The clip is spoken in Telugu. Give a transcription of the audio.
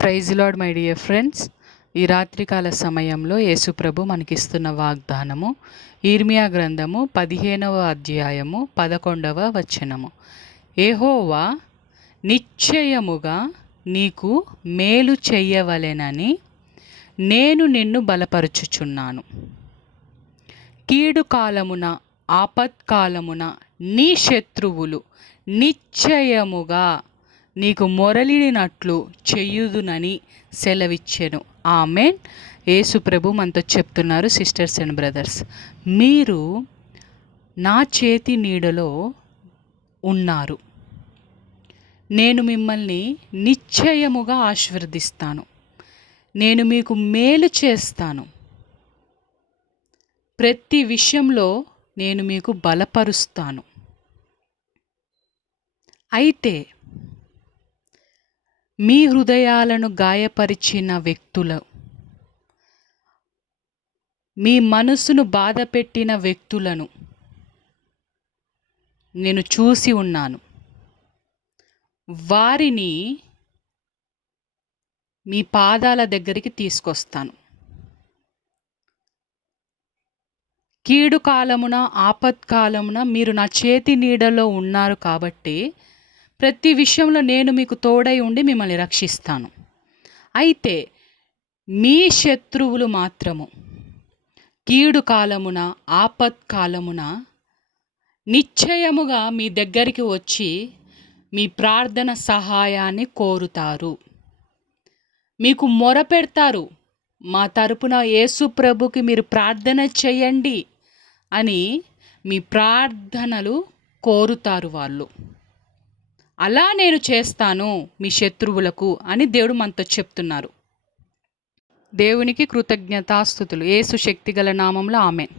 Praise lord my dear friends. ఈ రాత్రికాల సమయంలో యేసుప్రభు మనకిస్తున్న వాగ్దానము ఇర్మియా గ్రంథము 15వ అధ్యాయము 11వ వచనము. యెహోవా నిశ్చయముగా నీకు మేలు చెయ్యవలెనని నేను నిన్ను బలపరుచుచున్నాను. కీడు కాలమున ఆపత్కాలమున నీ శత్రువులు నిశ్చయముగా నీకు మొరలిడినట్లు చెయ్యుదునని సెలవిచ్చెను. ఆమేన్. యేసు ప్రభు మనతో చెప్తున్నారు, సిస్టర్స్ అండ్ బ్రదర్స్, మీరు నా చేతి నీడలో ఉన్నారు. నేను మిమ్మల్ని నిశ్చయముగా ఆశీర్వదిస్తాను. నేను మీకు మేలు చేస్తాను. ప్రతి విషయంలో నేను మీకు బలపరుస్తాను. అయితే మీ హృదయాలను గాయపరిచిన వ్యక్తులు, మీ మనసును బాధపెట్టిన వ్యక్తులను నేను చూసి ఉన్నాను. వారిని మీ పాదాల దగ్గరికి తీసుకొస్తాను. కీడు కాలమున ఆపత్కాలమున మీరు నా చేతి నీడలో ఉన్నారు కాబట్టి ప్రతి విషయంలో నేను మీకు తోడై ఉండి మిమ్మల్ని రక్షిస్తాను. అయితే మీ శత్రువులు మాత్రము కీడు కాలమున ఆపత్కాలమున నిశ్చయముగా మీ దగ్గరికి వచ్చి మీ ప్రార్థన సహాయాన్ని కోరుతారు, మీకు మొరపెడతారు. మా తరపున యేసు ప్రభుకి మీరు ప్రార్థన చేయండి అని మీ ప్రార్థనలు కోరుతారు వాళ్ళు. అలా నేను చేస్తాను మీ శత్రువులకు అని దేవుడు మనతో చెప్తున్నారు. దేవునికి కృతజ్ఞతాస్తుతులు. యేసు శక్తిగల నామంలో ఆమేన్.